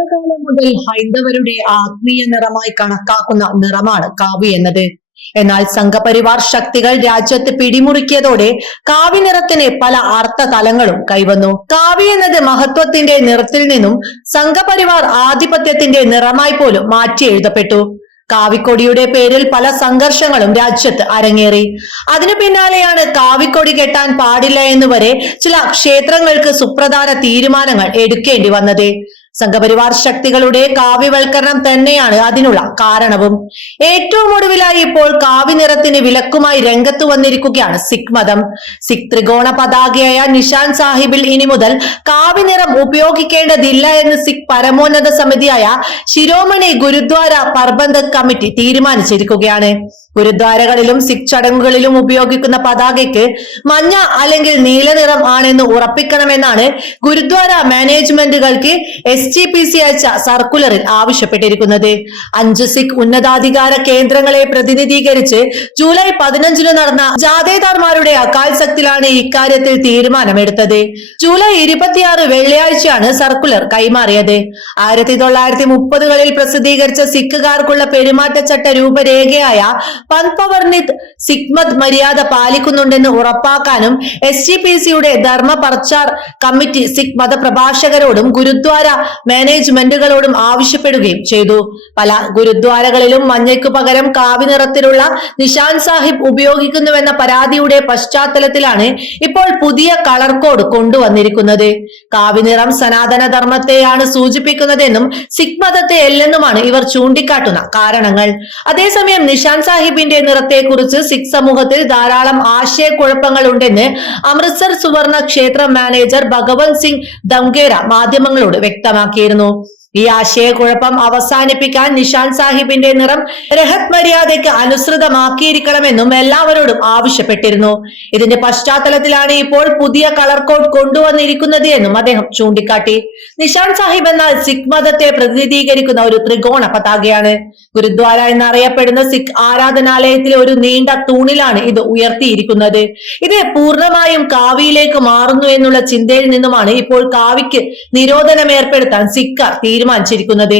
തുടക്കകാലം മുതൽ ഹൈന്ദവരുടെ ആത്മീയ നിറമായി കണക്കാക്കുന്ന നിറമാണ് കാവി എന്നത്. എന്നാൽ സംഘപരിവാർ ശക്തികൾ രാജ്യത്ത് പിടിമുറുക്കിയതോടെ കാവി നിറത്തിന് പല അർത്ഥ തലങ്ങളും കൈവന്നു. കാവി എന്നത് മഹത്വത്തിന്റെ നിറത്തിൽ നിന്നും സംഘപരിവാർ ആധിപത്യത്തിന്റെ നിറമായി പോലും മാറ്റി എഴുതപ്പെട്ടു. കാവിക്കൊടിയുടെ പേരിൽ പല സംഘർഷങ്ങളും രാജ്യത്ത് അരങ്ങേറി. അതിനു പിന്നാലെയാണ് കാവിക്കൊടി കെട്ടാൻ പാടില്ല എന്ന് വരെ ചില ക്ഷേത്രങ്ങൾക്ക് സുപ്രധാന തീരുമാനങ്ങൾ എടുക്കേണ്ടി വന്നത്. സംഘപരിവാർ ശക്തികളുടെ കാവ്യവൽക്കരണം തന്നെയാണ് അതിനുള്ള കാരണവും. ഏറ്റവും ഒടുവിലായി ഇപ്പോൾ കാവ്യ നിറത്തിന് വിലക്കുമായി രംഗത്ത് വന്നിരിക്കുകയാണ് സിഖ് മതം സിഖ് ത്രികോണ പതാകയായ നിഷാൻ സാഹിബിൽ ഇനി മുതൽ കാവ്യ നിറം ഉപയോഗിക്കേണ്ടതില്ല എന്ന് സിഖ് പരമോന്നത സമിതിയായ ശിരോമണി ഗുരുദ്വാര പ്രബന്ധ കമ്മിറ്റി തീരുമാനിച്ചിരിക്കുകയാണ്. ഗുരുദ്വാരകളിലും സിഖ് ചടങ്ങുകളിലും ഉപയോഗിക്കുന്ന പതാകയ്ക്ക് മഞ്ഞ അല്ലെങ്കിൽ നീല നിറം ആണെന്ന് ഉറപ്പിക്കണമെന്നാണ് ഗുരുദ്വാര മാനേജ്മെന്റുകൾക്ക് എസ്. ജി പി സി അയച്ച സർക്കുലറിൽ ആവശ്യപ്പെട്ടിരിക്കുന്നത്. അഞ്ച് സിഖ് ഉന്നതാധികാര കേന്ദ്രങ്ങളെ പ്രതിനിധീകരിച്ച് ജൂലൈ പതിനഞ്ചിന് നടന്ന ജാഥേദാർമാരുടെ അകാൽ സക്തിലാണ് ഇക്കാര്യത്തിൽ തീരുമാനമെടുത്തത്. ജൂലൈ ഇരുപത്തിയാറ് വെള്ളിയാഴ്ചയാണ് സർക്കുലർ കൈമാറിയത്. ആയിരത്തി തൊള്ളായിരത്തി മുപ്പതുകളിൽ പ്രസിദ്ധീകരിച്ച സിഖുകാർക്കുള്ള പെരുമാറ്റച്ചട്ട രൂപരേഖയായ പൻപവർണിത് സിഖ്മത് മര്യാദ പാലിക്കുന്നുണ്ടെന്ന് ഉറപ്പാക്കാനും എസ് ജി പി സിയുടെ ധർമ്മ പർച്ചാർ കമ്മിറ്റി സിഖ് മതപ്രഭാഷകരോടും ഗുരുദ്വാര മാനേജ്മെന്റുകളോടും ആവശ്യപ്പെടുകയും ചെയ്തു. പല ഗുരുദ്വാരകളിലും മഞ്ഞയ്ക്കു പകരം കാവി നിറത്തിലുള്ള നിഷാൻ സാഹിബ് ഉപയോഗിക്കുന്നുവെന്ന പരാതിയുടെ പശ്ചാത്തലത്തിലാണ് ഇപ്പോൾ പുതിയ കളർ കോഡ് കൊണ്ടുവന്നിരിക്കുന്നത്. കാവി നിറം സനാതന ധർമ്മത്തെയാണ് സൂചിപ്പിക്കുന്നതെന്നും സിഖ് മതത്തെ അല്ലെന്നുമാണ് ഇവർ ചൂണ്ടിക്കാട്ടുന്ന കാരണങ്ങൾ. അതേസമയം നിഷാൻ സാഹിബിന്റെ നിറത്തെക്കുറിച്ച് സിഖ് സമൂഹത്തിൽ ധാരാളം ആശയക്കുഴപ്പങ്ങൾ ഉണ്ടെന്ന് അമൃത്സർ സുവർണ ക്ഷേത്ര മാനേജർ ഭഗവന്ത് സിംഗ് ദംഗേര മാധ്യമങ്ങളോട് വ്യക്തമാക്കിയിരുന്നു ഈ ആശയക്കുഴപ്പം അവസാനിപ്പിക്കാൻ നിഷാൻ സാഹിബിന്റെ നിറം രഹത് മര്യാദയ്ക്ക് അനുസൃതമാക്കിയിരിക്കണമെന്നും എല്ലാവരോടും ആവശ്യപ്പെട്ടിരുന്നു. ഇതിന്റെ പശ്ചാത്തലത്തിലാണ് ഇപ്പോൾ പുതിയ കളർ കോഡ് കൊണ്ടുവന്നിരിക്കുന്നത് എന്നും അദ്ദേഹം ചൂണ്ടിക്കാട്ടി. നിഷാൻ സാഹിബ് എന്നാൽ സിഖ് മതത്തെ പ്രതിനിധീകരിക്കുന്ന ഒരു ത്രികോണ പതാകയാണ്. ഗുരുദ്വാര എന്നറിയപ്പെടുന്ന സിഖ് ആരാധനാലയത്തിലെ ഒരു നീണ്ട തൂണിലാണ് ഇത് ഉയർത്തിയിരിക്കുന്നത്. ഇത് പൂർണമായും കാവിയിലേക്ക് മാറുന്നു എന്നുള്ള ചിന്തയിൽ നിന്നുമാണ് ഇപ്പോൾ കാവിക്ക് നിരോധനം ഏർപ്പെടുത്താൻ സിഖ് തീരുമാനിച്ചിരിക്കുന്നത്?